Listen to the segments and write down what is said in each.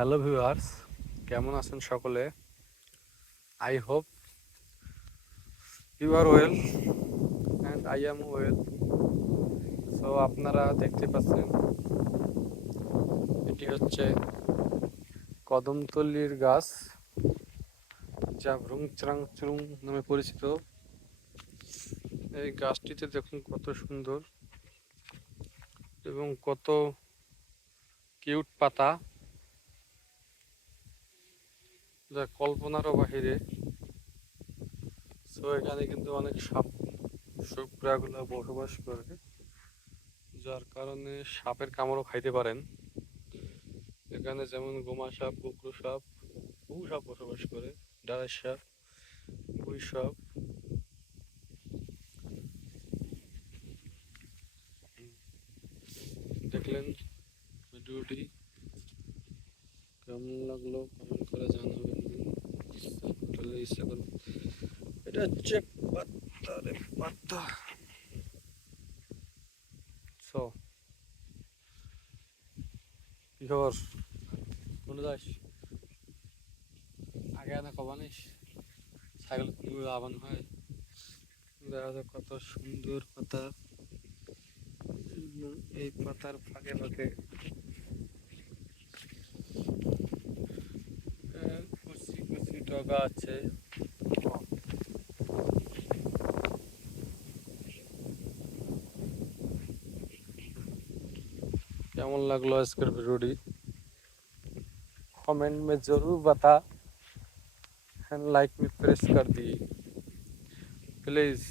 Hello viewers কেমন আছেন সকলে? I hope you are well and I am well so আপনারা দেখতে পাচ্ছেন, এটি হচ্ছে কদমতল্লির গাছ যা ভ্রুং চাং চুরুং নামে পরিচিত। এই গাছটিতে দেখুন কত সুন্দর এবং কত কিউট পাতা। যা কল্পনারও বাহিরে। সো এখানে কিন্তু অনেক সাপ শুকরাগুলো বসবাস করে, যার কারণে সাপের কামড়ও খাইতে পারেন। এখানে যেমন গোমা সাপ, কুকুর সাপ, বহু সাপ বসবাস করে ডালের সাপ গুই সাপ। দেখলেন, ভিডিওটি কেমন লাগল? ইচ্ছা এটা হচ্ছে পাত্তা রে, পাত্তা। আগে কবানিস লাভান হয়। দেখা যাক কত সুন্দর পাতা। এই পাতার ফাঁকে ফাঁকে কুচি কুচি ডগা আছে কেমন লাগলো আজকের ভিডিওটি कमेंट में ज़रूर बता एंड लाइक में प्रेस कर दिए प्लीज़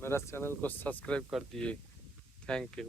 मेरा चैनल को सब्सक्राइब कर दिए थैंक यू